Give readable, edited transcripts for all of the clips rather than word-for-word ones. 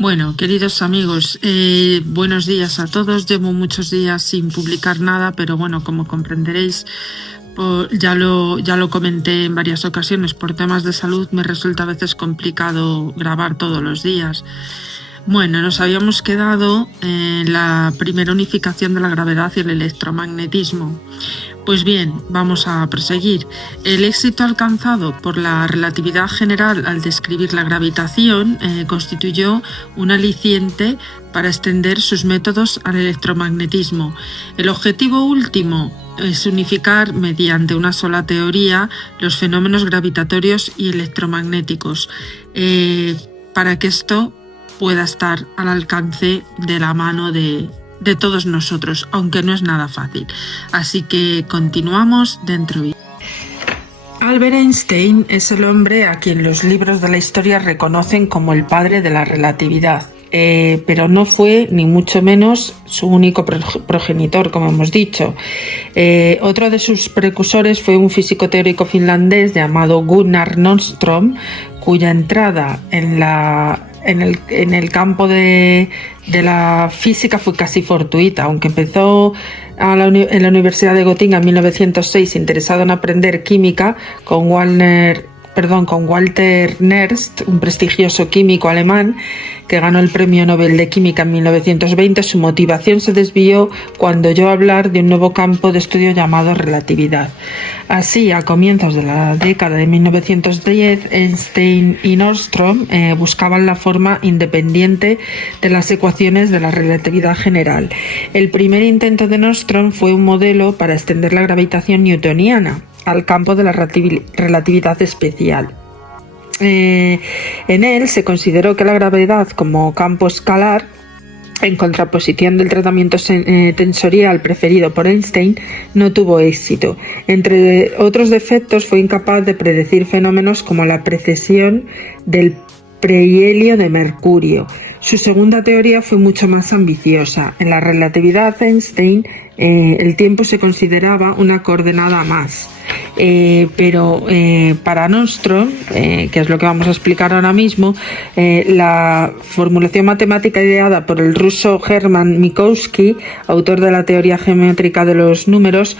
Bueno, queridos amigos, buenos días a todos. Llevo muchos días sin publicar nada, pero bueno, como comprenderéis, ya lo comenté en varias ocasiones, por temas de salud me resulta a veces complicado grabar todos los días. Bueno, nos habíamos quedado en la primera unificación de la gravedad y el electromagnetismo. Pues bien, vamos a proseguir. El éxito alcanzado por la relatividad general al describir la gravitación constituyó un aliciente para extender sus métodos al electromagnetismo. El objetivo último es unificar mediante una sola teoría los fenómenos gravitatorios y electromagnéticos, para que esto pueda estar al alcance de la mano de todos nosotros, aunque no es nada fácil. Así que continuamos dentro. Albert Einstein es el hombre a quien los libros de la historia reconocen como el padre de la relatividad, pero no fue ni mucho menos su único progenitor, como hemos dicho. Otro de sus precursores fue un físico teórico finlandés llamado Gunnar Nordström, cuya entrada en el campo de la física fue casi fortuita. Aunque empezó en la Universidad de Gotinga en 1906 interesado en aprender química con Walter Nernst, un prestigioso químico alemán que ganó el Premio Nobel de Química en 1920, su motivación se desvió cuando oyó hablar de un nuevo campo de estudio llamado relatividad. Así, a comienzos de la década de 1910, Einstein y Nordström buscaban la forma independiente de las ecuaciones de la relatividad general. El primer intento de Nordström fue un modelo para extender la gravitación newtoniana al campo de la relatividad especial. En él se consideró que la gravedad como campo escalar, en contraposición del tratamiento tensorial preferido por Einstein, no tuvo éxito. Entre otros defectos, fue incapaz de predecir fenómenos como la precesión del perihelio de mercurio. Su segunda teoría fue mucho más ambiciosa. En la relatividad de Einstein, el tiempo se consideraba una coordenada más. Pero para Nordström, que es lo que vamos a explicar ahora mismo, la formulación matemática ideada por el ruso Hermann Minkowski, autor de la teoría geométrica de los números,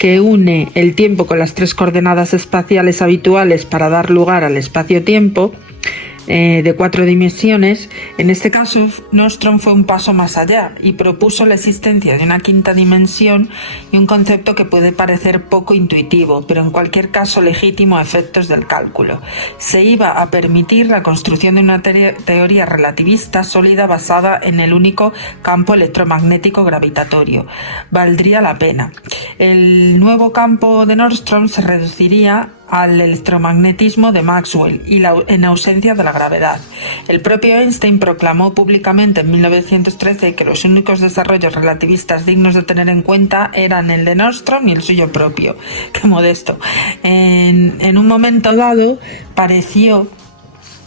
que une el tiempo con las tres coordenadas espaciales habituales para dar lugar al espacio-tiempo, de 4 dimensiones. En este caso, Nordström fue un paso más allá y propuso la existencia de una quinta dimensión y un concepto que puede parecer poco intuitivo, pero en cualquier caso legítimo a efectos del cálculo. Se iba a permitir la construcción de una teoría relativista sólida basada en el único campo electromagnético gravitatorio. Valdría la pena. El nuevo campo de Nordström se reduciría al electromagnetismo de Maxwell y en ausencia de la gravedad. El propio Einstein proclamó públicamente en 1913 que los únicos desarrollos relativistas dignos de tener en cuenta eran el de Nordström y el suyo propio. Qué modesto. En un momento dado pareció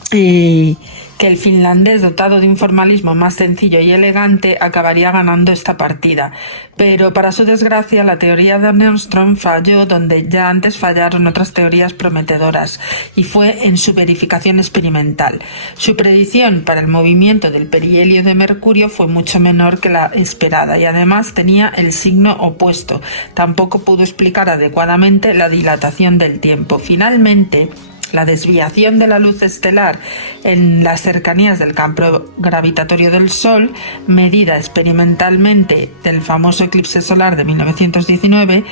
que el finlandés, dotado de un formalismo más sencillo y elegante, acabaría ganando esta partida. Pero para su desgracia, la teoría de Nordström falló donde ya antes fallaron otras teorías prometedoras, y fue en su verificación experimental. Su predicción para el movimiento del perihelio de mercurio fue mucho menor que la esperada y además tenía el signo opuesto. Tampoco pudo explicar adecuadamente la dilatación del tiempo. Finalmente, la desviación de la luz estelar en las cercanías del campo gravitatorio del Sol, medida experimentalmente del famoso eclipse solar de 1919,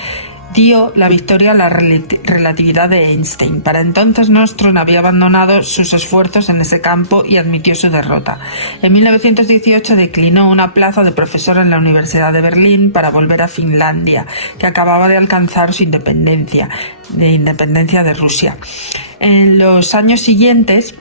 dio la victoria a la relatividad de Einstein. Para entonces Nordström había abandonado sus esfuerzos en ese campo y admitió su derrota. En 1918 declinó una plaza de profesor en la Universidad de Berlín para volver a Finlandia, que acababa de alcanzar su independencia de Rusia. En los años siguientes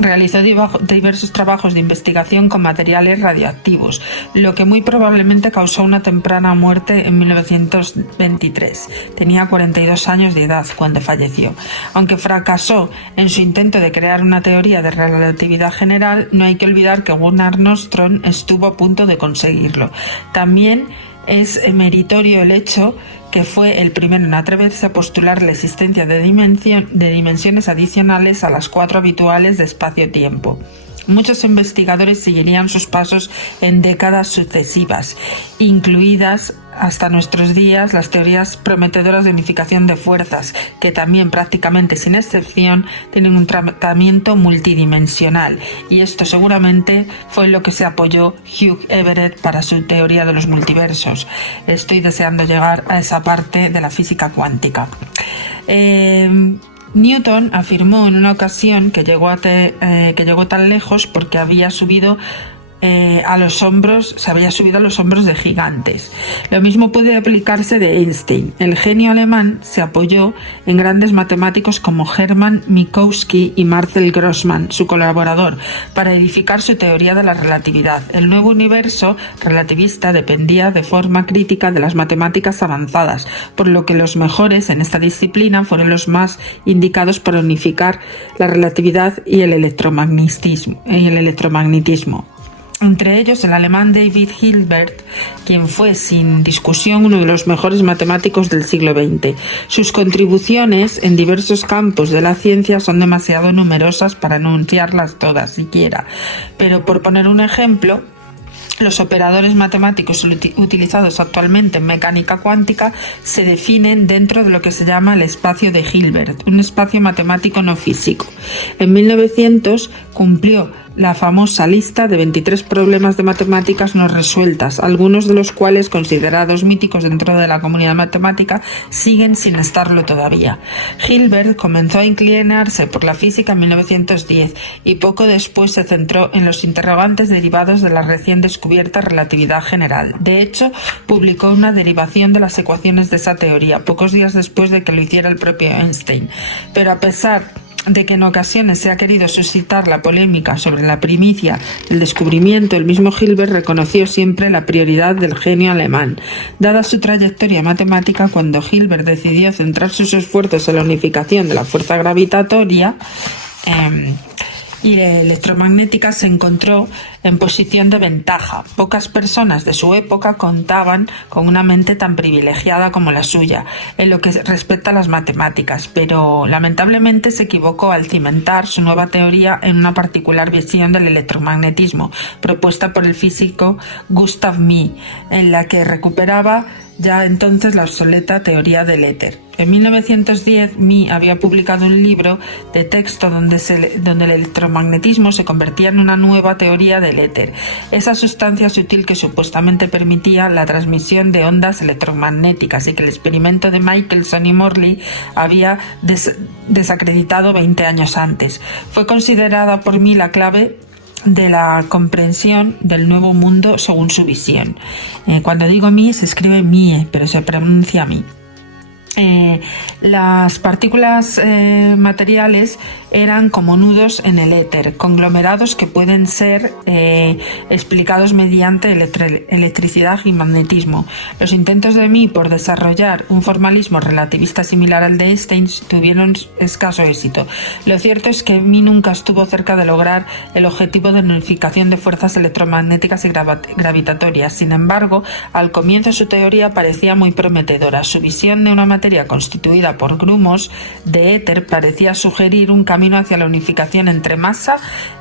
realizó diversos trabajos de investigación con materiales radioactivos, lo que muy probablemente causó una temprana muerte en 1923. Tenía 42 años de edad cuando falleció. Aunque fracasó en su intento de crear una teoría de relatividad general, no hay que olvidar que Gunnar Nordström estuvo a punto de conseguirlo. También es meritorio el hecho que fue el primero en atreverse a postular la existencia de dimensiones adicionales a las 4 habituales de espacio-tiempo. Muchos investigadores seguirían sus pasos en décadas sucesivas, incluidas hasta nuestros días las teorías prometedoras de unificación de fuerzas, que también prácticamente sin excepción tienen un tratamiento multidimensional, y esto seguramente fue lo que se apoyó Hugh Everett para su teoría de los multiversos. Estoy deseando llegar a esa parte de la física cuántica. Newton afirmó en una ocasión que llegó tan lejos porque había subido a los hombros de gigantes. Lo mismo puede aplicarse de Einstein. El genio alemán se apoyó en grandes matemáticos como Hermann Minkowski y Marcel Grossmann, su colaborador, para edificar su teoría de la relatividad. El nuevo universo relativista dependía de forma crítica de las matemáticas avanzadas, por lo que los mejores en esta disciplina fueron los más indicados para unificar la relatividad y el electromagnetismo. Entre ellos el alemán David Hilbert, quien fue sin discusión uno de los mejores matemáticos del siglo XX. Sus contribuciones en diversos campos de la ciencia son demasiado numerosas para anunciarlas todas siquiera, pero por poner un ejemplo, los operadores matemáticos utilizados actualmente en mecánica cuántica se definen dentro de lo que se llama el espacio de Hilbert, un espacio matemático no físico. En 1900 cumplió la famosa lista de 23 problemas de matemáticas no resueltas, algunos de los cuales, considerados míticos dentro de la comunidad matemática, siguen sin estarlo todavía. Hilbert comenzó a inclinarse por la física en 1910 y poco después se centró en los interrogantes derivados de la recién descubierta relatividad general. De hecho, publicó una derivación de las ecuaciones de esa teoría, pocos días después de que lo hiciera el propio Einstein. Pero a pesar de que en ocasiones se ha querido suscitar la polémica sobre la primicia del descubrimiento, el mismo Hilbert reconoció siempre la prioridad del genio alemán. Dada su trayectoria matemática, cuando Hilbert decidió centrar sus esfuerzos en la unificación de la fuerza gravitatoria y electromagnética, se encontró en posición de ventaja. Pocas personas de su época contaban con una mente tan privilegiada como la suya en lo que respecta a las matemáticas, pero lamentablemente se equivocó al cimentar su nueva teoría en una particular visión del electromagnetismo propuesta por el físico Gustav Mie, en la que recuperaba ya entonces la obsoleta teoría del éter. En 1910, Mie había publicado un libro de texto donde el electromagnetismo se convertía en una nueva teoría del éter, esa sustancia sutil que supuestamente permitía la transmisión de ondas electromagnéticas y que el experimento de Michelson y Morley había desacreditado 20 años antes. Fue considerada por Mie la clave de la comprensión del nuevo mundo según su visión. Cuando digo Mie se escribe Mie, pero se pronuncia Mie. Las partículas materiales eran como nudos en el éter, conglomerados que pueden ser explicados mediante electricidad y magnetismo. Los intentos de Mie por desarrollar un formalismo relativista similar al de Einstein tuvieron escaso éxito. Lo cierto es que Mie nunca estuvo cerca de lograr el objetivo de unificación de fuerzas electromagnéticas y gravitatorias. Sin embargo, al comienzo su teoría parecía muy prometedora. Su visión de una materia constituida por grumos de éter parecía sugerir un camino hacia la unificación entre masa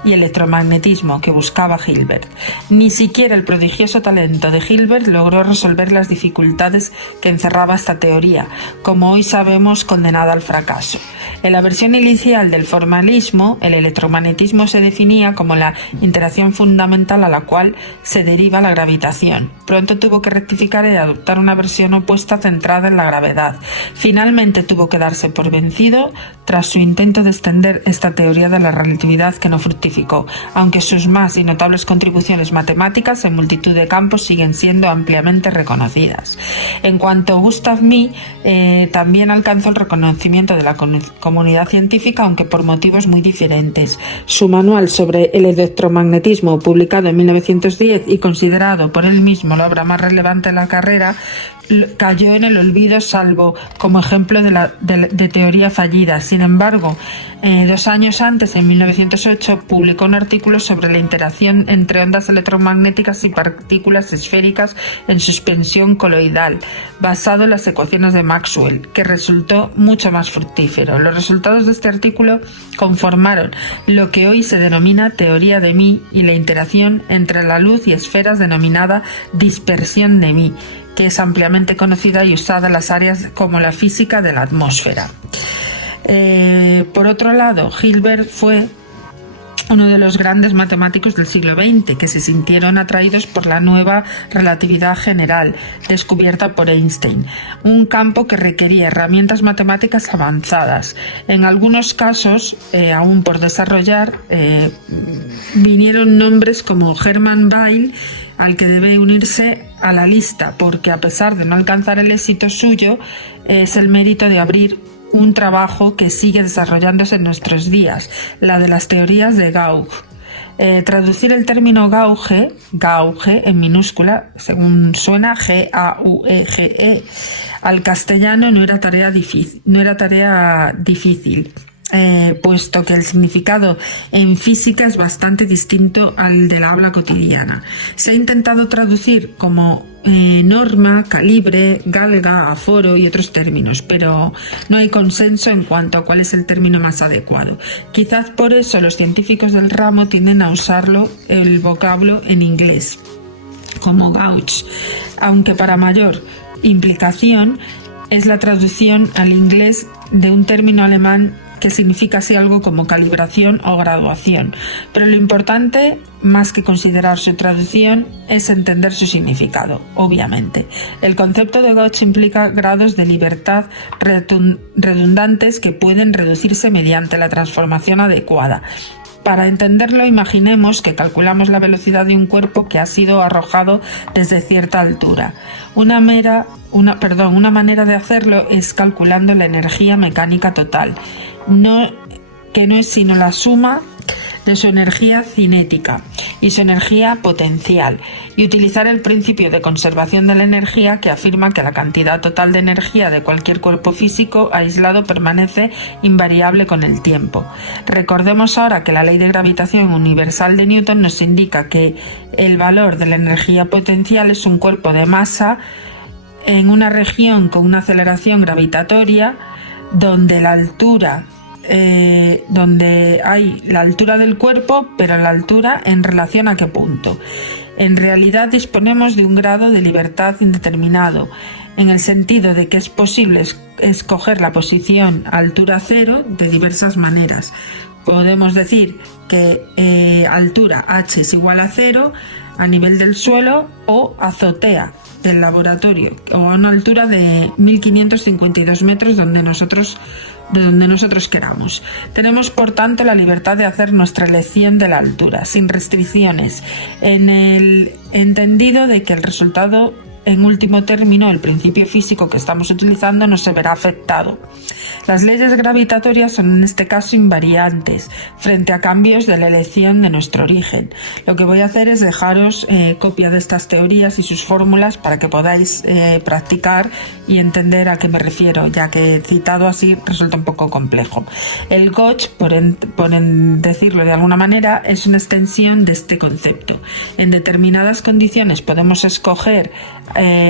y electromagnetismo que buscaba Hilbert. Ni siquiera el prodigioso talento de Hilbert logró resolver las dificultades que encerraba esta teoría, como hoy sabemos, condenada al fracaso. En la versión inicial del formalismo, el electromagnetismo se definía como la interacción fundamental a la cual se deriva la gravitación. Pronto tuvo que rectificar y adoptar una versión opuesta centrada en la gravedad. Finalmente tuvo que darse por vencido tras su intento de extender esta teoría de la relatividad, que no fructificó, aunque sus más y notables contribuciones matemáticas en multitud de campos siguen siendo ampliamente reconocidas. En cuanto a Gustav Mie, también alcanzó el reconocimiento de la comunidad científica, aunque por motivos muy diferentes. Su manual sobre el electromagnetismo, publicado en 1910 y considerado por él mismo la obra más relevante de la carrera, cayó en el olvido, salvo como ejemplo de teoría fallida. Sin embargo, 2 años antes, en 1908, publicó un artículo sobre la interacción entre ondas electromagnéticas y partículas esféricas en suspensión coloidal, basado en las ecuaciones de Maxwell, que resultó mucho más fructífero. Los resultados de este artículo conformaron lo que hoy se denomina teoría de Mie y la interacción entre la luz y esferas denominada dispersión de Mie, que es ampliamente conocida y usada en las áreas como la física de la atmósfera. Por otro lado, Hilbert fue uno de los grandes matemáticos del siglo XX que se sintieron atraídos por la nueva relatividad general descubierta por Einstein, un campo que requería herramientas matemáticas avanzadas. En algunos casos, aún por desarrollar, vinieron nombres como Hermann Weyl, al que debe unirse a la lista, porque a pesar de no alcanzar el éxito suyo, es el mérito de abrir un trabajo que sigue desarrollándose en nuestros días, la de las teorías de Gauge. Traducir el término gauge en minúscula, según suena G-A-U-E-G-E, al castellano no era tarea difícil. Puesto que el significado en física es bastante distinto al del habla cotidiana. Se ha intentado traducir como norma, calibre, galga, aforo y otros términos, pero no hay consenso en cuanto a cuál es el término más adecuado. Quizás por eso los científicos del ramo tienden a usarlo el vocablo en inglés, como gauge, aunque para mayor implicación es la traducción al inglés de un término alemán que significa así algo como calibración o graduación, pero lo importante, más que considerar su traducción, es entender su significado, obviamente. El concepto de Gauge implica grados de libertad redundantes que pueden reducirse mediante la transformación adecuada. Para entenderlo, imaginemos que calculamos la velocidad de un cuerpo que ha sido arrojado desde cierta altura. Una manera de hacerlo es calculando la energía mecánica total, que no es sino la suma de su energía cinética y su energía potencial, y utilizar el principio de conservación de la energía, que afirma que la cantidad total de energía de cualquier cuerpo físico aislado permanece invariable con el tiempo. Recordemos ahora que la ley de gravitación universal de Newton nos indica que el valor de la energía potencial es un cuerpo de masa en una región con una aceleración gravitatoria donde hay la altura del cuerpo, pero la altura en relación a qué punto. En realidad disponemos de un grado de libertad indeterminado, en el sentido de que es posible escoger la posición a altura cero de diversas maneras. Podemos decir que altura h es igual a 0 a nivel del suelo o azotea del laboratorio, o a una altura de 1552 metros de donde nosotros queramos. Tenemos, por tanto, la libertad de hacer nuestra elección de la altura, sin restricciones, en el entendido de que el resultado, en último término, el principio físico que estamos utilizando, no se verá afectado. Las leyes gravitatorias son en este caso invariantes frente a cambios de la elección de nuestro origen. Lo que voy a hacer es dejaros copia de estas teorías y sus fórmulas para que podáis practicar y entender a qué me refiero, ya que citado así resulta un poco complejo. El gauge, por decirlo de alguna manera, es una extensión de este concepto. En determinadas condiciones podemos escoger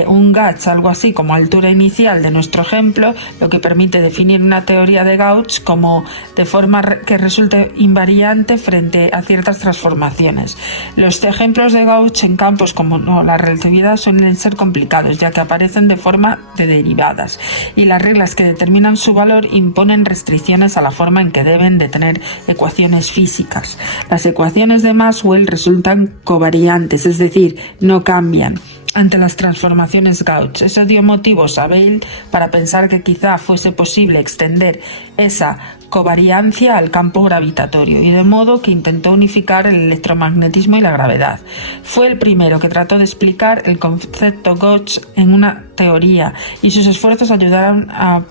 un gauge, algo así como altura inicial de nuestro ejemplo, lo que permite definir una teoría de Gauge como de forma que resulte invariante frente a ciertas transformaciones. Los ejemplos de Gauge en campos como la relatividad suelen ser complicados, ya que aparecen de forma de derivadas, y las reglas que determinan su valor imponen restricciones a la forma en que deben de tener ecuaciones físicas. Las ecuaciones de Maxwell resultan covariantes, es decir, no cambian ante las transformaciones Gauge. Eso dio motivos a Weyl para pensar que quizá fuese posible extender esa covariancia al campo gravitatorio, y de modo que intentó unificar el electromagnetismo y la gravedad. Fue el primero que trató de explicar el concepto Gauge en una teoría, y sus esfuerzos ayudaron a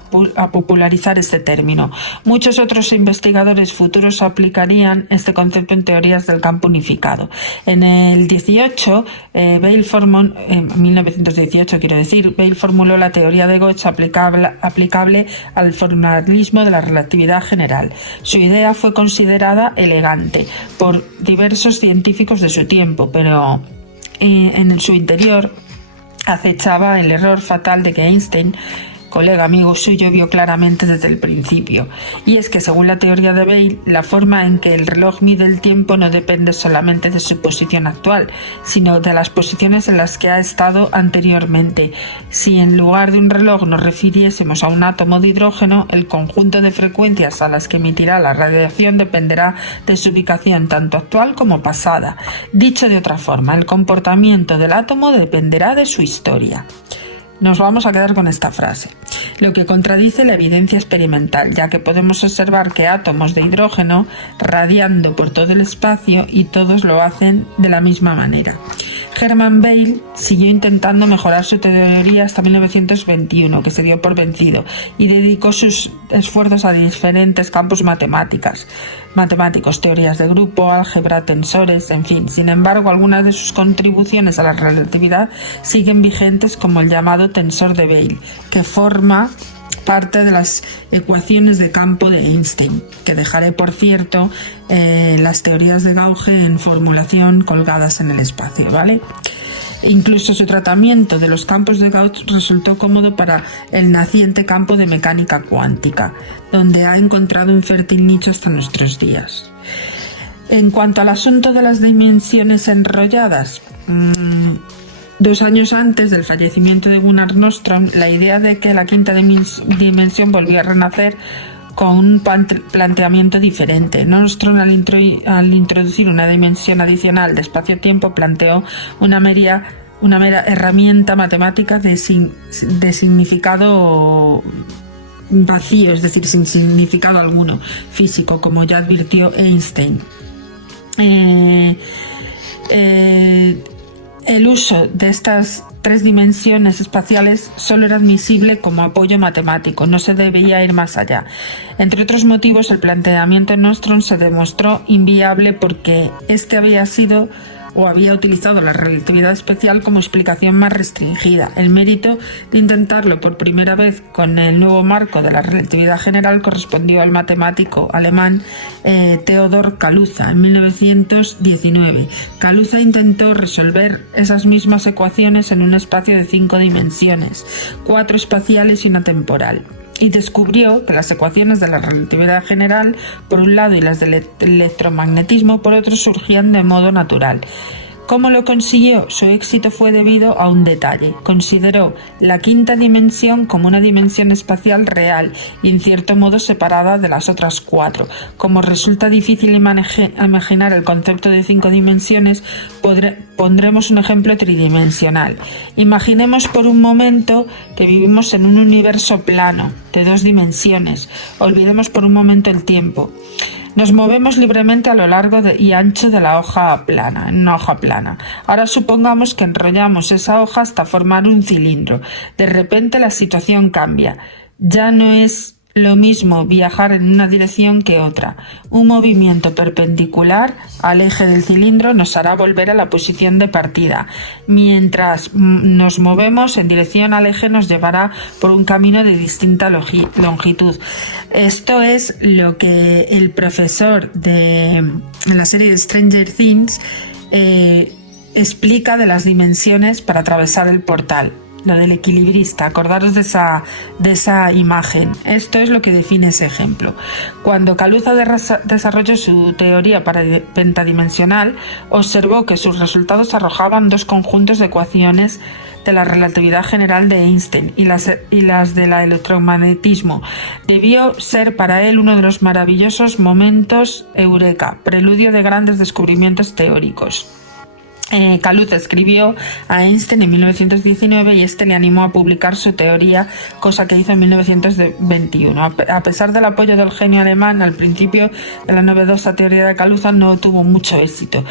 popularizar este término. Muchos otros investigadores futuros aplicarían este concepto en teorías del campo unificado. En el 18, Weyl formó en 1918 quiero decir, Weil formuló la teoría de Gauss aplicable al formalismo de la relatividad general. Su idea fue considerada elegante por diversos científicos de su tiempo, pero en su interior acechaba el error fatal de que Einstein, colega amigo suyo, vio claramente desde el principio, y es que según la teoría de Weil, la forma en que el reloj mide el tiempo no depende solamente de su posición actual, sino de las posiciones en las que ha estado anteriormente. Si en lugar de un reloj nos refiriésemos a un átomo de hidrógeno, el conjunto de frecuencias a las que emitirá la radiación dependerá de su ubicación tanto actual como pasada. Dicho de otra forma, el comportamiento del átomo dependerá de su historia. Nos vamos a quedar con esta frase, lo que contradice la evidencia experimental, ya que podemos observar que átomos de hidrógeno radiando por todo el espacio y todos lo hacen de la misma manera. Hermann Weil siguió intentando mejorar su teoría hasta 1921, que se dio por vencido, y dedicó sus esfuerzos a diferentes campos matemáticos, teorías de grupo, álgebra, tensores, en fin. Sin embargo, algunas de sus contribuciones a la relatividad siguen vigentes, como el llamado tensor de Weil, que forma parte de las ecuaciones de campo de Einstein, que dejaré, por cierto, las teorías de Gauge en formulación colgadas en el espacio, ¿vale? Incluso su tratamiento de los campos de Gauss resultó cómodo para el naciente campo de mecánica cuántica, donde ha encontrado un fértil nicho hasta nuestros días. En cuanto al asunto de las dimensiones enrolladas, 2 años antes del fallecimiento de Gunnar Nordström, la idea de que la quinta dimensión volvió a renacer con un planteamiento diferente. Nordström, al introducir una dimensión adicional de espacio-tiempo, planteó una mera herramienta matemática de significado vacío, es decir, sin significado alguno físico, como ya advirtió Einstein. El uso de estas 3 dimensiones espaciales solo era admisible como apoyo matemático, no se debía ir más allá. Entre otros motivos, el planteamiento de Nordström se demostró inviable porque este había utilizado la relatividad especial como explicación más restringida. El mérito de intentarlo por primera vez con el nuevo marco de la relatividad general correspondió al matemático alemán Theodor Kaluza en 1919. Kaluza intentó resolver esas mismas ecuaciones en un espacio de 5 dimensiones, 4 espaciales y una temporal, y descubrió que las ecuaciones de la relatividad general, por un lado, y las del electromagnetismo, por otro, surgían de modo natural. ¿Cómo lo consiguió? Su éxito fue debido a un detalle. Consideró la quinta dimensión como una dimensión espacial real y en cierto modo separada de las otras 4. Como resulta difícil imaginar el concepto de 5 dimensiones, pondremos un ejemplo tridimensional. Imaginemos por un momento que vivimos en un universo plano, de 2 dimensiones. Olvidemos por un momento el tiempo. Nos movemos libremente a lo largo y ancho de la hoja plana, en una hoja plana. Ahora supongamos que enrollamos esa hoja hasta formar un cilindro. De repente la situación cambia. Ya no es lo mismo viajar en una dirección que otra. Un movimiento perpendicular al eje del cilindro nos hará volver a la posición de partida. Mientras nos movemos en dirección al eje, nos llevará por un camino de distinta longitud. Esto es lo que el profesor en la serie de Stranger Things explica de las dimensiones para atravesar el portal. Lo del equilibrista, acordaros de esa imagen. Esto es lo que define ese ejemplo. Cuando Kaluza desarrolló su teoría pentadimensional, observó que sus resultados arrojaban 2 conjuntos de ecuaciones de la relatividad general de Einstein y las del electromagnetismo. Debió ser para él uno de los maravillosos momentos eureka, preludio de grandes descubrimientos teóricos. Kaluza escribió a Einstein en 1919 y este le animó a publicar su teoría, cosa que hizo en 1921. A pesar del apoyo del genio alemán, al principio de la novedosa teoría de Kaluza no tuvo mucho éxito.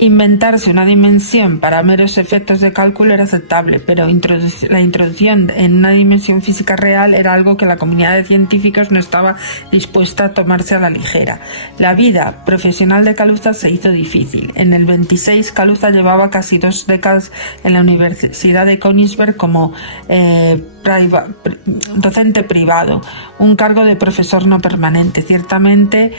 Inventarse una dimensión para meros efectos de cálculo era aceptable, pero la introducción en una dimensión física real era algo que la comunidad de científicos no estaba dispuesta a tomarse a la ligera. La vida profesional de Kaluza se hizo difícil. En el 26, Kaluza llevaba casi 2 décadas en la Universidad de Königsberg como docente privado, un cargo de profesor no permanente. Ciertamente,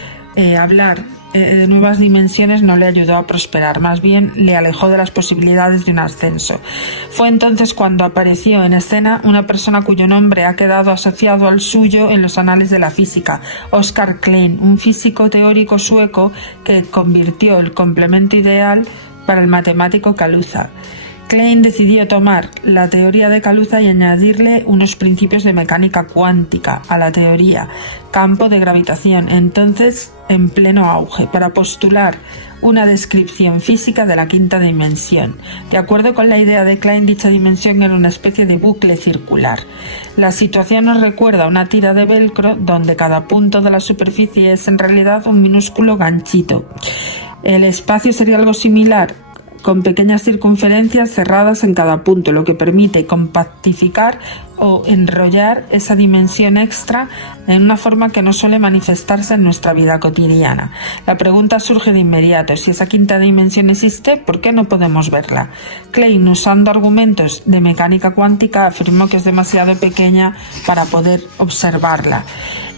hablar de nuevas dimensiones no le ayudó a prosperar, más bien le alejó de las posibilidades de un ascenso. Fue entonces cuando apareció en escena una persona cuyo nombre ha quedado asociado al suyo en los anales de la física, Oscar Klein, un físico teórico sueco que convirtió el complemento ideal para el matemático Kaluza. Klein decidió tomar la teoría de Kaluza y añadirle unos principios de mecánica cuántica a la teoría, campo de gravitación, entonces en pleno auge, para postular una descripción física de la quinta dimensión. De acuerdo con la idea de Klein, dicha dimensión era una especie de bucle circular. La situación nos recuerda a una tira de velcro donde cada punto de la superficie es en realidad un minúsculo ganchito. El espacio sería algo similar, con pequeñas circunferencias cerradas en cada punto, lo que permite compactificar o enrollar esa dimensión extra en una forma que no suele manifestarse en nuestra vida cotidiana. La pregunta surge de inmediato: si esa quinta dimensión existe, ¿por qué no podemos verla? Klein, usando argumentos de mecánica cuántica, afirmó que es demasiado pequeña para poder observarla.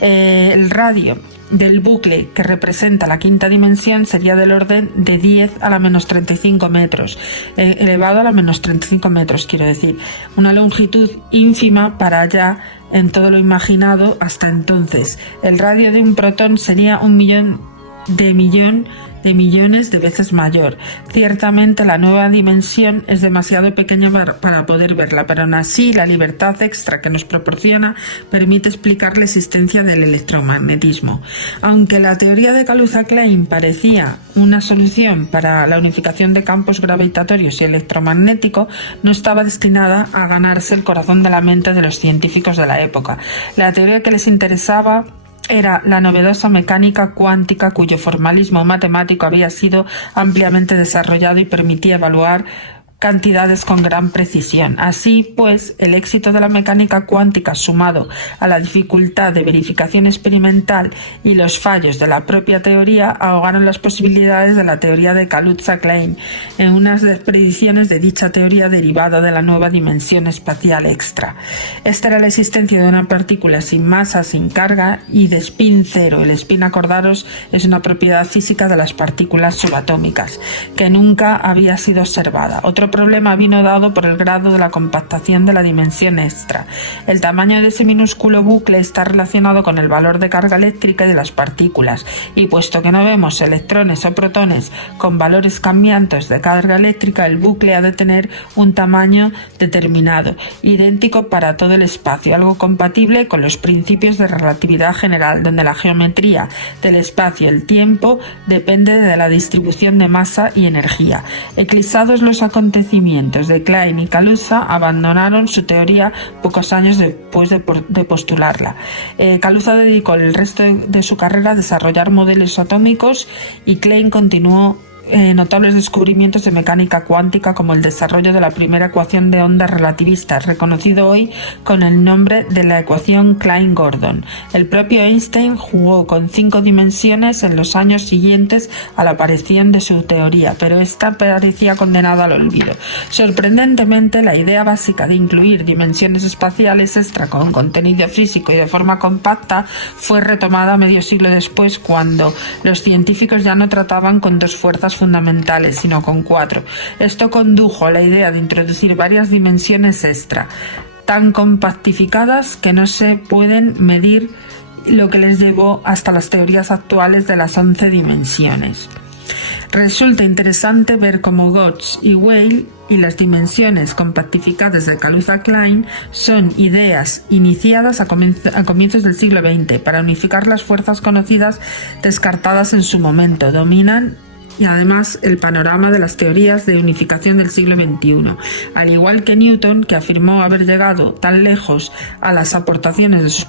El radio del bucle que representa la quinta dimensión sería del orden de 10 a la menos 35 metros, elevado a la menos 35 metros, quiero decir, una longitud ínfima para allá en todo lo imaginado hasta entonces. El radio de un protón sería 1 millón de millones de veces mayor. Ciertamente la nueva dimensión es demasiado pequeña para poder verla, pero aún así la libertad extra que nos proporciona permite explicar la existencia del electromagnetismo. Aunque la teoría de Kaluza-Klein parecía una solución para la unificación de campos gravitatorios y electromagnéticos, no estaba destinada a ganarse el corazón de la mente de los científicos de la época. La teoría que les interesaba era la novedosa mecánica cuántica, cuyo formalismo matemático había sido ampliamente desarrollado y permitía evaluar cantidades con gran precisión. Así pues, el éxito de la mecánica cuántica, sumado a la dificultad de verificación experimental y los fallos de la propia teoría, ahogaron las posibilidades de la teoría de Kaluza-Klein en unas predicciones de dicha teoría derivada de la nueva dimensión espacial extra. Esta era la existencia de una partícula sin masa, sin carga y de spin cero. El spin, acordaros, es una propiedad física de las partículas subatómicas que nunca había sido observada. Otro problema vino dado por el grado de la compactación de la dimensión extra. El tamaño de ese minúsculo bucle está relacionado con el valor de carga eléctrica de las partículas, y puesto que no vemos electrones o protones con valores cambiantes de carga eléctrica, el bucle ha de tener un tamaño determinado, idéntico para todo el espacio, algo compatible con los principios de relatividad general, donde la geometría del espacio y el tiempo depende de la distribución de masa y energía. Eclipsados los acontecimientos de Klein y Kaluza, abandonaron su teoría pocos años después de postularla. Kaluza dedicó el resto de su carrera a desarrollar modelos atómicos y Klein continuó notables descubrimientos de mecánica cuántica, como el desarrollo de la primera ecuación de ondas relativistas, reconocido hoy con el nombre de la ecuación Klein-Gordon. El propio Einstein jugó con 5 dimensiones en los años siguientes a la aparición de su teoría, pero esta parecía condenada al olvido. Sorprendentemente, la idea básica de incluir dimensiones espaciales extra con contenido físico y de forma compacta fue retomada medio siglo después, cuando los científicos ya no trataban con 2 fuerzas fundamentales, sino con 4. Esto condujo a la idea de introducir varias dimensiones extra, tan compactificadas que no se pueden medir, lo que les llevó hasta las teorías actuales de las 11 dimensiones. Resulta interesante ver cómo Götz y Weyl y las dimensiones compactificadas de Kaluza-Klein son ideas iniciadas a comienzos del siglo XX para unificar las fuerzas conocidas descartadas en su momento. Dominan y además el panorama de las teorías de unificación del siglo XXI. Al igual que Newton, que afirmó haber llegado tan lejos a las aportaciones de sus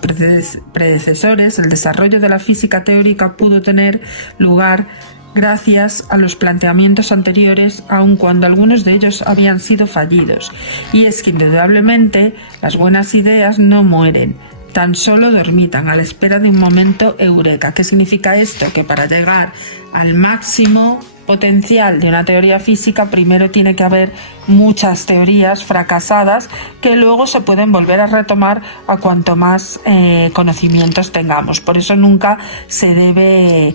predecesores, el desarrollo de la física teórica pudo tener lugar gracias a los planteamientos anteriores, aun cuando algunos de ellos habían sido fallidos. Y es que indudablemente las buenas ideas no mueren, tan solo dormitan a la espera de un momento eureka. ¿Qué significa esto? Que para llegar al máximo potencial de una teoría física, primero tiene que haber muchas teorías fracasadas que luego se pueden volver a retomar a cuanto más conocimientos tengamos. Por eso nunca se debe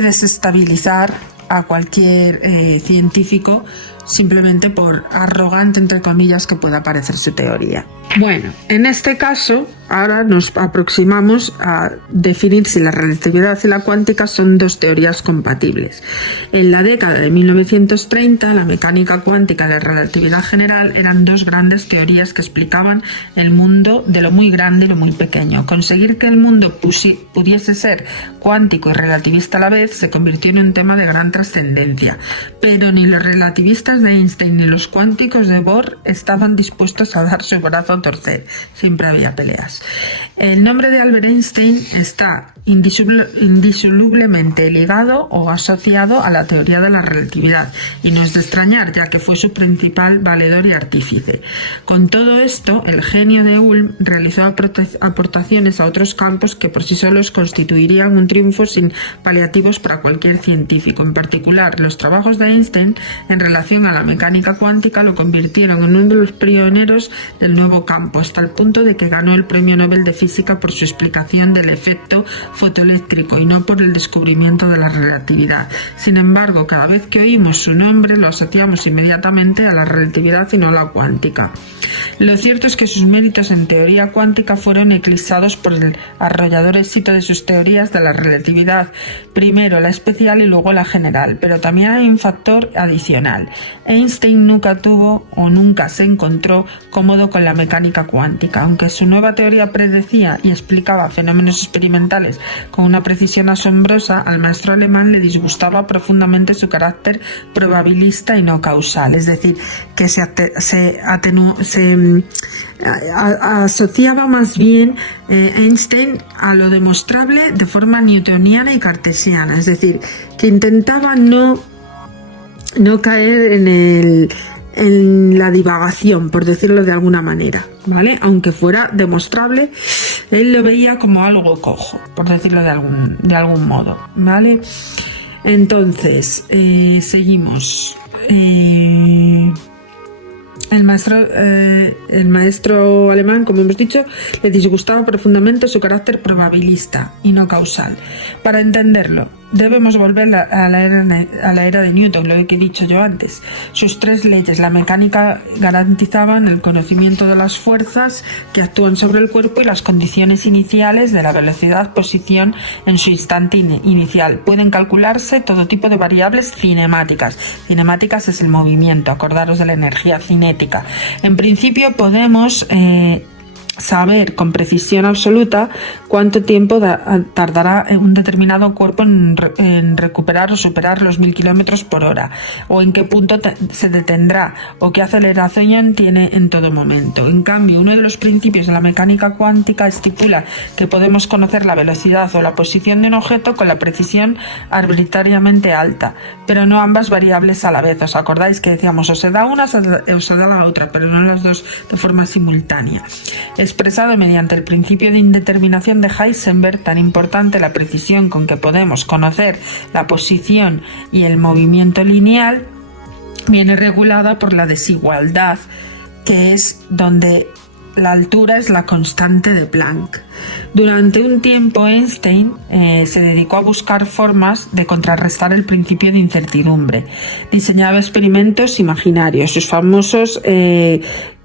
desestabilizar a cualquier científico simplemente por arrogante, entre comillas, que pueda parecer su teoría. Bueno, en este caso, ahora nos aproximamos a definir si la relatividad y la cuántica son dos teorías compatibles. En la década de 1930, la mecánica cuántica y la relatividad general eran dos grandes teorías que explicaban el mundo de lo muy grande y lo muy pequeño. Conseguir que el mundo pudiese ser cuántico y relativista a la vez se convirtió en un tema de gran trascendencia, pero ni los relativistas de Einstein ni los cuánticos de Bohr estaban dispuestos a dar su brazo a torcer. Siempre había peleas. El nombre de Albert Einstein está indisolublemente ligado o asociado a la teoría de la relatividad, y no es de extrañar, ya que fue su principal valedor y artífice. Con todo esto, el genio de Ulm realizó aportaciones a otros campos que por sí solos constituirían un triunfo sin paliativos para cualquier científico. En particular, los trabajos de Einstein en relación a la mecánica cuántica lo convirtieron en uno de los pioneros del nuevo campo, hasta el punto de que ganó el Premio Nobel de Física por su explicación del efecto fotoeléctrico y no por el descubrimiento de la relatividad. Sin embargo, cada vez que oímos su nombre lo asociamos inmediatamente a la relatividad y no a la cuántica. Lo cierto es que sus méritos en teoría cuántica fueron eclipsados por el arrollador éxito de sus teorías de la relatividad, primero la especial y luego la general, pero también hay un factor adicional. Einstein nunca tuvo o nunca se encontró cómodo con la mecánica cuántica, aunque su nueva teoría predecía y explicaba fenómenos experimentales con una precisión asombrosa. Al maestro alemán le disgustaba profundamente su carácter probabilista y no causal, es decir, que se asociaba más bien Einstein a lo demostrable de forma newtoniana y cartesiana, es decir, que intentaba no caer en la divagación, por decirlo de alguna manera, ¿vale? Aunque fuera demostrable, él lo veía como algo cojo, por decirlo de algún modo, ¿vale? Entonces, seguimos. El maestro alemán, como hemos dicho, le disgustaba profundamente su carácter probabilista y no causal. Para entenderlo, debemos volver a la era de Newton, lo que he dicho yo antes. Sus tres leyes, la mecánica, garantizaban el conocimiento de las fuerzas que actúan sobre el cuerpo y las condiciones iniciales de la velocidad, posición en su instante inicial. Pueden calcularse todo tipo de variables cinemáticas. Cinemáticas es el movimiento, acordaros de la energía cinética. En principio podemos saber con precisión absoluta cuánto tiempo tardará un determinado cuerpo en recuperar o superar los 1000 kilómetros por hora, o en qué punto se detendrá, o qué aceleración tiene en todo momento. En cambio, uno de los principios de la mecánica cuántica estipula que podemos conocer la velocidad o la posición de un objeto con la precisión arbitrariamente alta, pero no ambas variables a la vez. ¿Os acordáis que decíamos o se da una o se da la otra, pero no las dos de forma simultánea? Expresado mediante el principio de indeterminación de Heisenberg, tan importante la precisión con que podemos conocer la posición y el movimiento lineal, viene regulada por la desigualdad, que es donde la altura es la constante de Planck. Durante un tiempo Einstein se dedicó a buscar formas de contrarrestar el principio de incertidumbre. Diseñaba experimentos imaginarios, sus famosos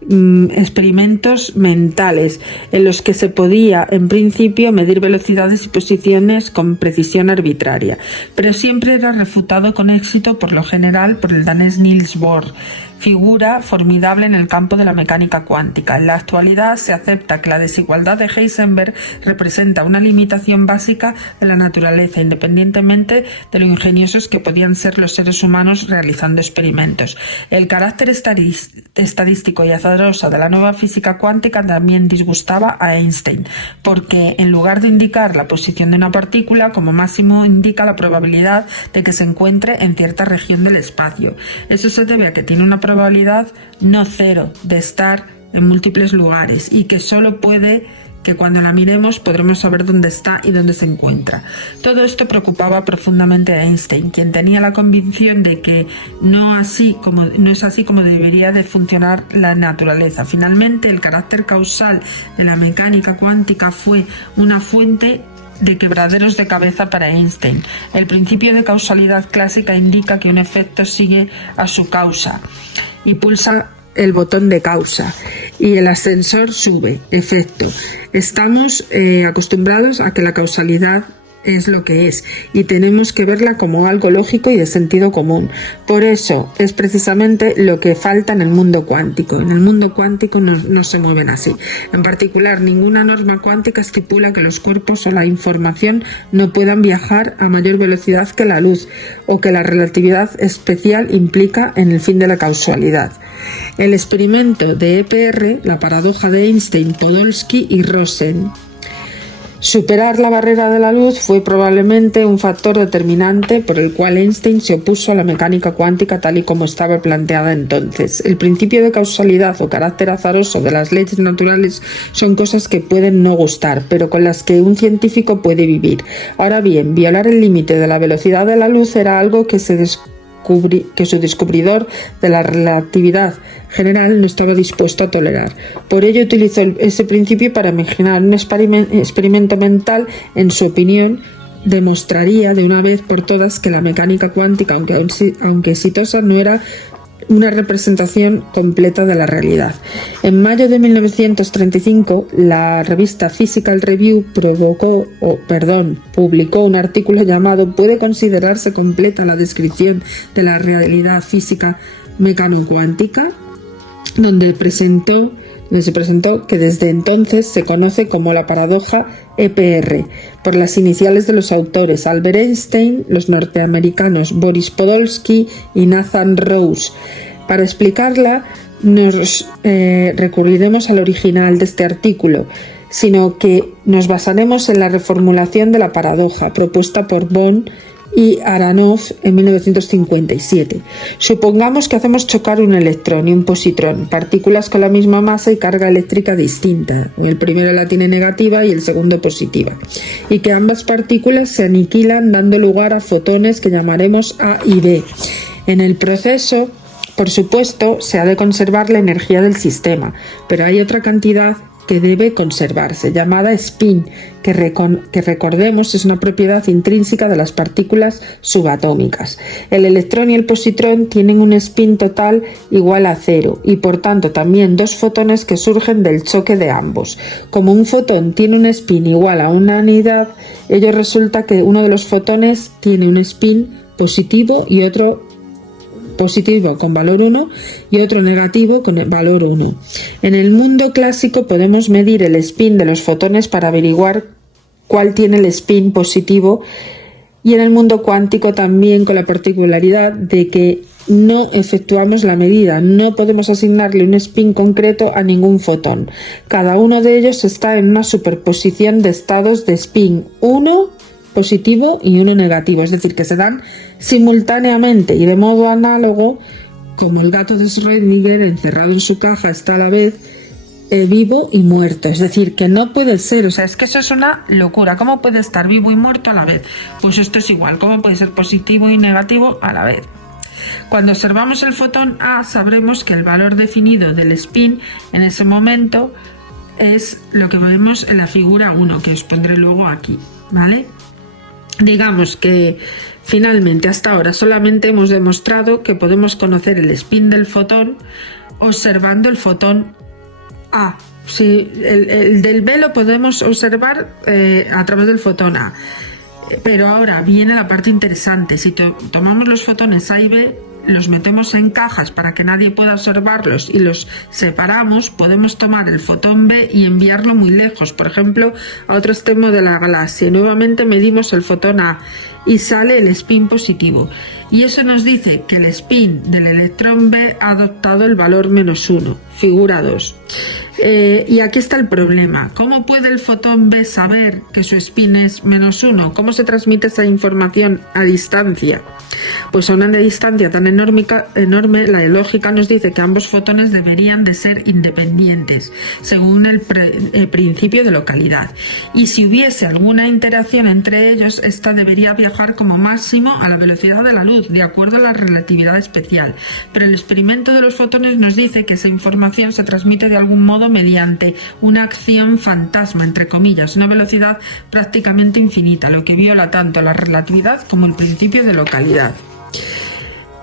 experimentos mentales, en los que se podía en principio medir velocidades y posiciones con precisión arbitraria, pero siempre era refutado con éxito, por lo general por el danés Niels Bohr, figura formidable en el campo de la mecánica cuántica. En la actualidad se acepta que la desigualdad de Heisenberg representa una limitación básica de la naturaleza, independientemente de lo ingeniosos que podían ser los seres humanos realizando experimentos. El carácter estadístico y azarosa de la nueva física cuántica también disgustaba a Einstein, porque en lugar de indicar la posición de una partícula, como máximo indica la probabilidad de que se encuentre en cierta región del espacio. Eso se debe a que tiene una probabilidad no cero de estar en múltiples lugares y que solo puede que cuando la miremos podremos saber dónde está y dónde se encuentra. Todo esto preocupaba profundamente a Einstein, quien tenía la convicción de que no es así como debería de funcionar la naturaleza. Finalmente, el carácter causal de la mecánica cuántica fue una fuente de quebraderos de cabeza para Einstein. El principio de causalidad clásica indica que un efecto sigue a su causa y pulsa el botón de causa y el ascensor sube. Efecto. Estamos acostumbrados a que la causalidad es lo que es y tenemos que verla como algo lógico y de sentido común. Por eso es precisamente lo que falta en el mundo cuántico. En el mundo cuántico no se mueven así. En particular, ninguna norma cuántica estipula que los cuerpos o la información no puedan viajar a mayor velocidad que la luz o que la relatividad especial implica en el fin de la causalidad. El experimento de EPR, la paradoja de Einstein, Podolsky y Rosen. Superar la barrera de la luz fue probablemente un factor determinante por el cual Einstein se opuso a la mecánica cuántica tal y como estaba planteada entonces. El principio de causalidad o carácter azaroso de las leyes naturales son cosas que pueden no gustar, pero con las que un científico puede vivir. Ahora bien, violar el límite de la velocidad de la luz era algo que su descubridor de la relatividad general no estaba dispuesto a tolerar. Por ello utilizó ese principio para imaginar un experimento mental. En su opinión, demostraría de una vez por todas que la mecánica cuántica, aunque exitosa, no era una representación completa de la realidad. En mayo de 1935, la revista Physical Review publicó un artículo llamado ¿Puede considerarse completa la descripción de la realidad física mecano-cuántica?, donde se presentó que desde entonces se conoce como la paradoja EPR, por las iniciales de los autores Albert Einstein, los norteamericanos Boris Podolsky y Nathan Rose. Para explicarla, nos recurriremos al original de este artículo, sino que nos basaremos en la reformulación de la paradoja propuesta por Born y Aharonov en 1957. Supongamos que hacemos chocar un electrón y un positrón, partículas con la misma masa y carga eléctrica distinta. El primero la tiene negativa y el segundo positiva, y que ambas partículas se aniquilan dando lugar a fotones que llamaremos A y B. En el proceso, por supuesto, se ha de conservar la energía del sistema, pero hay otra cantidad que debe conservarse, llamada spin, que recordemos es una propiedad intrínseca de las partículas subatómicas. El electrón y el positrón tienen un spin total igual a 0 y por tanto también dos fotones que surgen del choque de ambos. Como un fotón tiene un spin igual a una unidad, ello resulta que uno de los fotones tiene un spin positivo y otro positivo con valor 1 y otro negativo con el valor 1. En el mundo clásico podemos medir el spin de los fotones para averiguar cuál tiene el spin positivo, y en el mundo cuántico también, con la particularidad de que no efectuamos la medida, no podemos asignarle un spin concreto a ningún fotón. Cada uno de ellos está en una superposición de estados de spin 1 positivo y uno negativo, es decir, que se dan simultáneamente y de modo análogo, como el gato de Schrödinger encerrado en su caja está a la vez vivo y muerto. Es decir, que no puede ser, o sea, es que eso es una locura. ¿Cómo puede estar vivo y muerto a la vez? Pues esto es igual. ¿Cómo puede ser positivo y negativo a la vez? Cuando observamos el fotón A, sabremos que el valor definido del spin en ese momento es lo que vemos en la figura 1, que os pondré luego aquí, ¿vale? Digamos que finalmente hasta ahora solamente hemos demostrado que podemos conocer el spin del fotón observando el fotón A. Sí, el del B lo podemos observar a través del fotón A. Pero ahora viene la parte interesante. Si tomamos los fotones A y B, los metemos en cajas para que nadie pueda observarlos y los separamos, podemos tomar el fotón B y enviarlo muy lejos, por ejemplo, a otro extremo de la galaxia. Y nuevamente medimos el fotón A y sale el spin positivo. Y eso nos dice que el spin del electrón B ha adoptado el valor -1, figura 2. Y aquí está el problema. ¿Cómo puede el fotón B saber que su spin es -1? ¿Cómo se transmite esa información a distancia? Pues a una distancia tan enorme, la lógica nos dice que ambos fotones deberían de ser independientes, según el principio de localidad. Y si hubiese alguna interacción entre ellos, esta debería viajar como máximo a la velocidad de la luz, de acuerdo a la relatividad especial. Pero el experimento de los fotones nos dice que esa información se transmite de algún modo mediante una acción fantasma, entre comillas, una velocidad prácticamente infinita, lo que viola tanto la relatividad como el principio de localidad.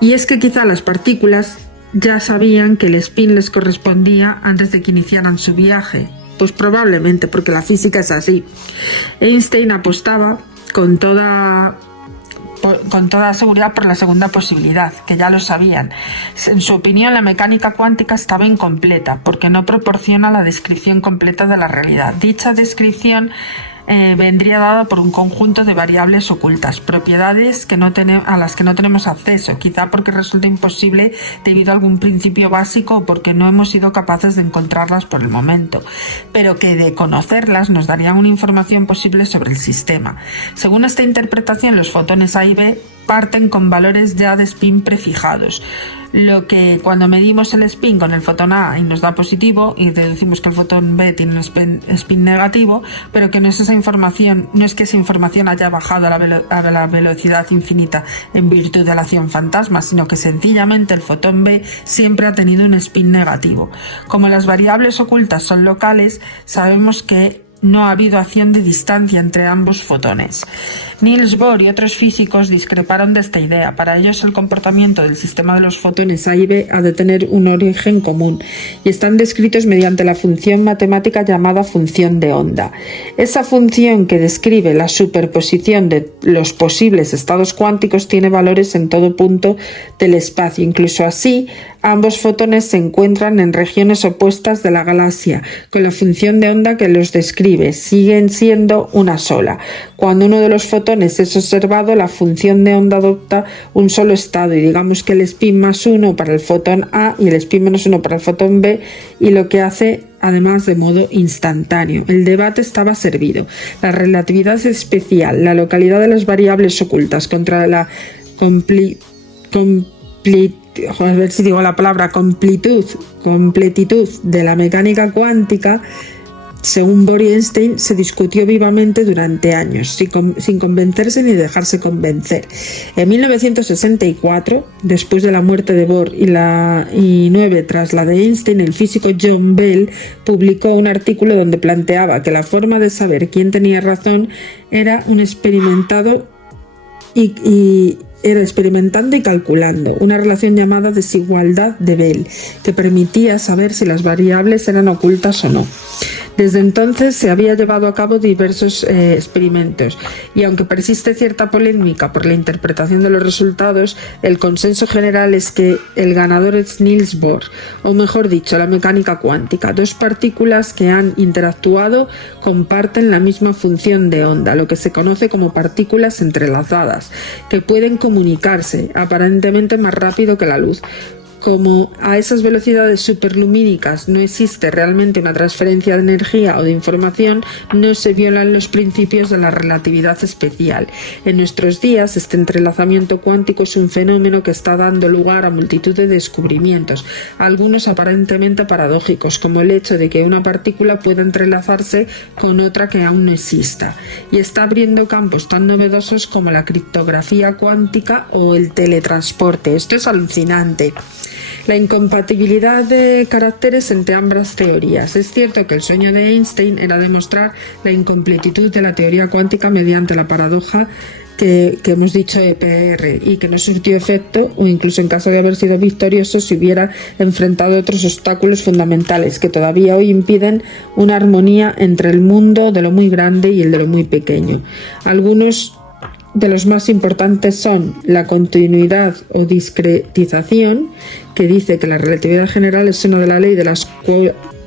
Y es que quizá las partículas ya sabían que el spin les correspondía antes de que iniciaran su viaje. Pues probablemente, porque la física es así. Einstein apostaba con toda seguridad por la segunda posibilidad, que ya lo sabían. En su opinión, la mecánica cuántica estaba incompleta porque no proporciona la descripción completa de la realidad. Dicha descripción vendría dada por un conjunto de variables ocultas, propiedades a las que no tenemos acceso, quizá porque resulta imposible debido a algún principio básico o porque no hemos sido capaces de encontrarlas por el momento, pero que de conocerlas nos darían una información posible sobre el sistema. Según esta interpretación, los fotones A y B parten con valores ya de spin prefijados, lo que cuando medimos el spin con el fotón A y nos da positivo y deducimos que el fotón B tiene un spin negativo, pero que no es que esa información haya bajado a la velocidad infinita en virtud de la acción fantasma, sino que sencillamente el fotón B siempre ha tenido un spin negativo. Como las variables ocultas son locales, sabemos que no ha habido acción de distancia entre ambos fotones. Niels Bohr y otros físicos discreparon de esta idea. Para ellos, el comportamiento del sistema de los fotones A y B ha de tener un origen común y están descritos mediante la función matemática llamada función de onda. Esa función que describe la superposición de los posibles estados cuánticos tiene valores en todo punto del espacio. Incluso así, ambos fotones se encuentran en regiones opuestas de la galaxia, con la función de onda que los describe. Siguen siendo una sola. Cuando uno de los fotones es observado, la función de onda adopta un solo estado y digamos que el spin +1 para el fotón A y el spin -1 para el fotón B, y lo que hace además de modo instantáneo. El debate estaba servido. La relatividad especial, la localidad de las variables ocultas contra la completitud de la mecánica cuántica, según Bohr y Einstein, se discutió vivamente durante años, sin convencerse ni dejarse convencer. En 1964, después de la muerte de Bohr y 9 tras la de Einstein, el físico John Bell publicó un artículo donde planteaba que la forma de saber quién tenía razón era experimentando y calculando una relación llamada desigualdad de Bell, que permitía saber si las variables eran ocultas o no. Desde entonces se había llevado a cabo diversos experimentos y aunque persiste cierta polémica por la interpretación de los resultados, el consenso general es que el ganador es Niels Bohr, o mejor dicho, la mecánica cuántica. Dos partículas que han interactuado comparten la misma función de onda, lo que se conoce como partículas entrelazadas, que pueden comunicarse aparentemente más rápido que la luz. Como a esas velocidades superlumínicas no existe realmente una transferencia de energía o de información, no se violan los principios de la relatividad especial. En nuestros días, este entrelazamiento cuántico es un fenómeno que está dando lugar a multitud de descubrimientos, algunos aparentemente paradójicos, como el hecho de que una partícula pueda entrelazarse con otra que aún no exista, y está abriendo campos tan novedosos como la criptografía cuántica o el teletransporte. Esto es alucinante. La incompatibilidad de caracteres entre ambas teorías. Es cierto que el sueño de Einstein era demostrar la incompletitud de la teoría cuántica mediante la paradoja que hemos dicho EPR, y que no surtió efecto, o incluso en caso de haber sido victorioso, se hubiera enfrentado a otros obstáculos fundamentales que todavía hoy impiden una armonía entre el mundo de lo muy grande y el de lo muy pequeño. Algunos de los más importantes son la continuidad o discretización, que dice que la relatividad general es una de la ley de las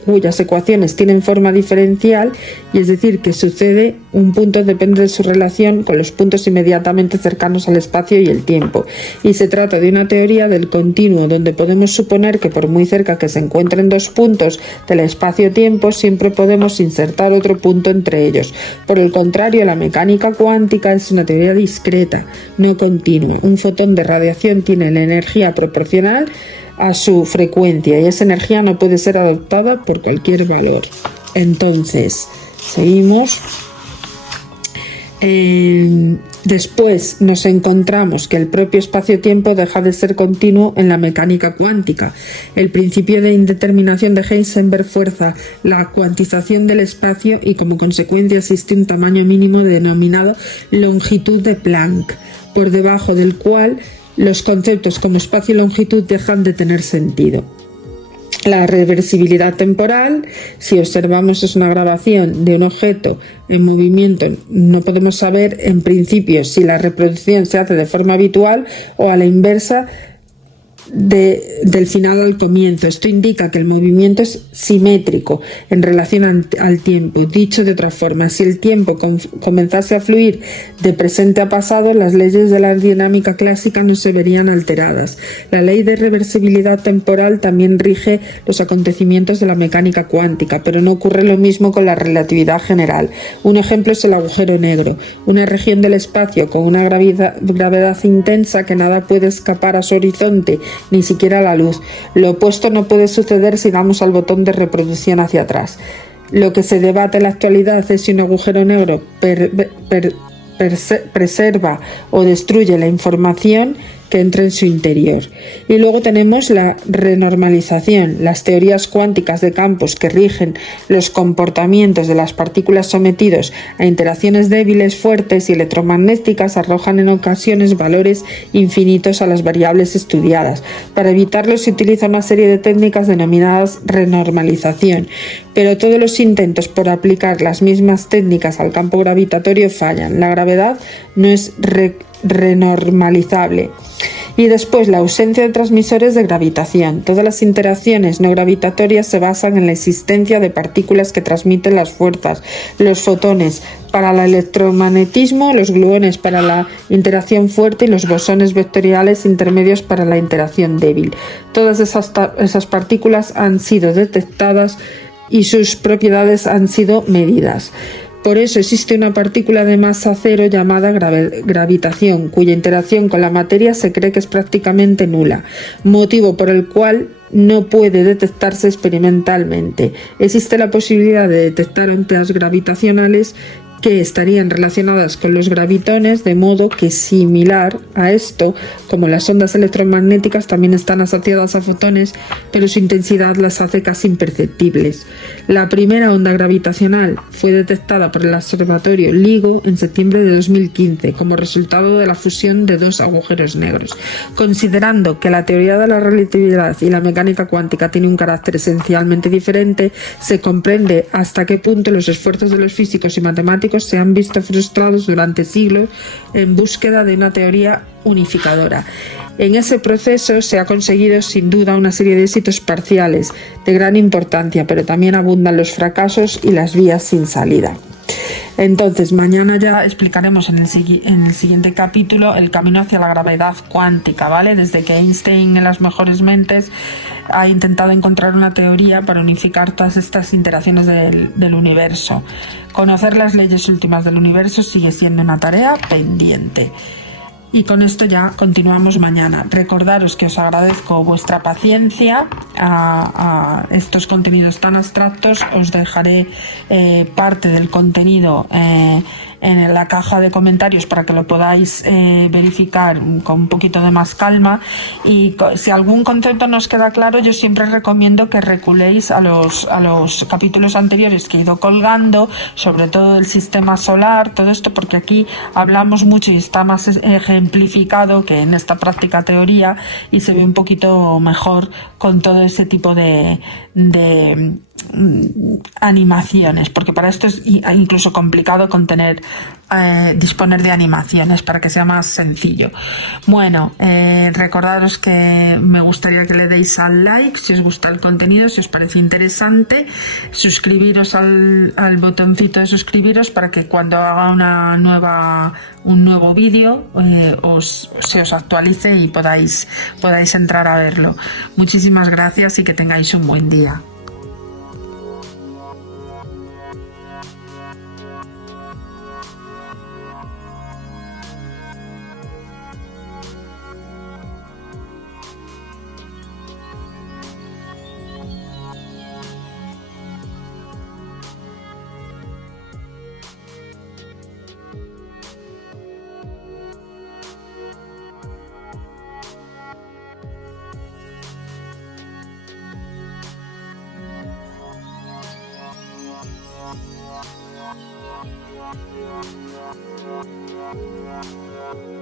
cuyas ecuaciones tienen forma diferencial, y es decir, que sucede Un punto depende de su relación con los puntos inmediatamente cercanos al espacio y el tiempo, y se trata de una teoría del continuo donde podemos suponer que por muy cerca que se encuentren dos puntos del espacio-tiempo, siempre podemos insertar otro punto entre ellos. Por el contrario, la mecánica cuántica es una teoría discreta, no continua. Un fotón de radiación tiene la energía proporcional a su frecuencia y esa energía no puede ser adoptada por cualquier valor. Entonces, seguimos. Después nos encontramos que el propio espacio-tiempo deja de ser continuo en la mecánica cuántica. El principio de indeterminación de Heisenberg fuerza la cuantización del espacio y como consecuencia existe un tamaño mínimo denominado longitud de Planck, por debajo del cual los conceptos como espacio y longitud dejan de tener sentido. La reversibilidad temporal, si observamos es una grabación de un objeto en movimiento, no podemos saber en principio si la reproducción se hace de forma habitual o a la inversa del final al comienzo. Esto indica que el movimiento es simétrico en relación al tiempo. Dicho de otra forma, si el tiempo comenzase a fluir de presente a pasado, las leyes de la dinámica clásica no se verían alteradas. La ley de reversibilidad temporal también rige los acontecimientos de la mecánica cuántica, pero no ocurre lo mismo con la relatividad general. Un ejemplo es el agujero negro, una región del espacio con una gravedad intensa que nada puede escapar a su horizonte, ni siquiera la luz. Lo opuesto no puede suceder si damos al botón de reproducción hacia atrás. Lo que se debate en la actualidad es si un agujero negro preserva o destruye la información que entra en su interior. Y luego tenemos la renormalización, las teorías cuánticas de campos que rigen los comportamientos de las partículas sometidos a interacciones débiles, fuertes y electromagnéticas arrojan en ocasiones valores infinitos a las variables estudiadas. Para evitarlo se utiliza una serie de técnicas denominadas renormalización, pero todos los intentos por aplicar las mismas técnicas al campo gravitatorio fallan. La gravedad no es renormalizable. Y después la ausencia de transmisores de gravitación. Todas las interacciones no gravitatorias se basan en la existencia de partículas que transmiten las fuerzas, los fotones para el electromagnetismo, los gluones para la interacción fuerte y los bosones vectoriales intermedios para la interacción débil. Todas esas partículas han sido detectadas y sus propiedades han sido medidas. Por eso existe una partícula de masa cero llamada gravitación, cuya interacción con la materia se cree que es prácticamente nula, motivo por el cual no puede detectarse experimentalmente. Existe la posibilidad de detectar ondas gravitacionales que estarían relacionadas con los gravitones, de modo que similar a esto, como las ondas electromagnéticas también están asociadas a fotones, pero su intensidad las hace casi imperceptibles. La primera onda gravitacional fue detectada por el observatorio LIGO en septiembre de 2015 como resultado de la fusión de dos agujeros negros. Considerando que la teoría de la relatividad y la mecánica cuántica tiene un carácter esencialmente diferente, se comprende hasta qué punto los esfuerzos de los físicos y matemáticos se han visto frustrados durante siglos en búsqueda de una teoría unificadora. En ese proceso se ha conseguido sin duda una serie de éxitos parciales de gran importancia, pero también abundan los fracasos y las vías sin salida. Entonces, mañana ya explicaremos en el siguiente capítulo el camino hacia la gravedad cuántica, ¿vale? Desde que Einstein, en las mejores mentes, ha intentado encontrar una teoría para unificar todas estas interacciones del universo. Conocer las leyes últimas del universo sigue siendo una tarea pendiente. Y con esto ya continuamos mañana. Recordaros que os agradezco vuestra paciencia a estos contenidos tan abstractos. Os dejaré parte del contenido en la caja de comentarios para que lo podáis verificar con un poquito de más calma. Y si algún concepto no os queda claro, yo siempre recomiendo que reculéis a los capítulos anteriores que he ido colgando, sobre todo del sistema solar, todo esto, porque aquí hablamos mucho y está más ejemplificado que en esta práctica teoría y se ve un poquito mejor con todo ese tipo de animaciones, porque para esto es incluso complicado disponer de animaciones para que sea más sencillo. Bueno, recordaros que me gustaría que le deis al like si os gusta el contenido, si os parece interesante, suscribiros al botoncito de suscribiros para que cuando haga un nuevo vídeo se os actualice y podáis entrar a verlo. Muchísimas gracias y que tengáis un buen día. Thank you.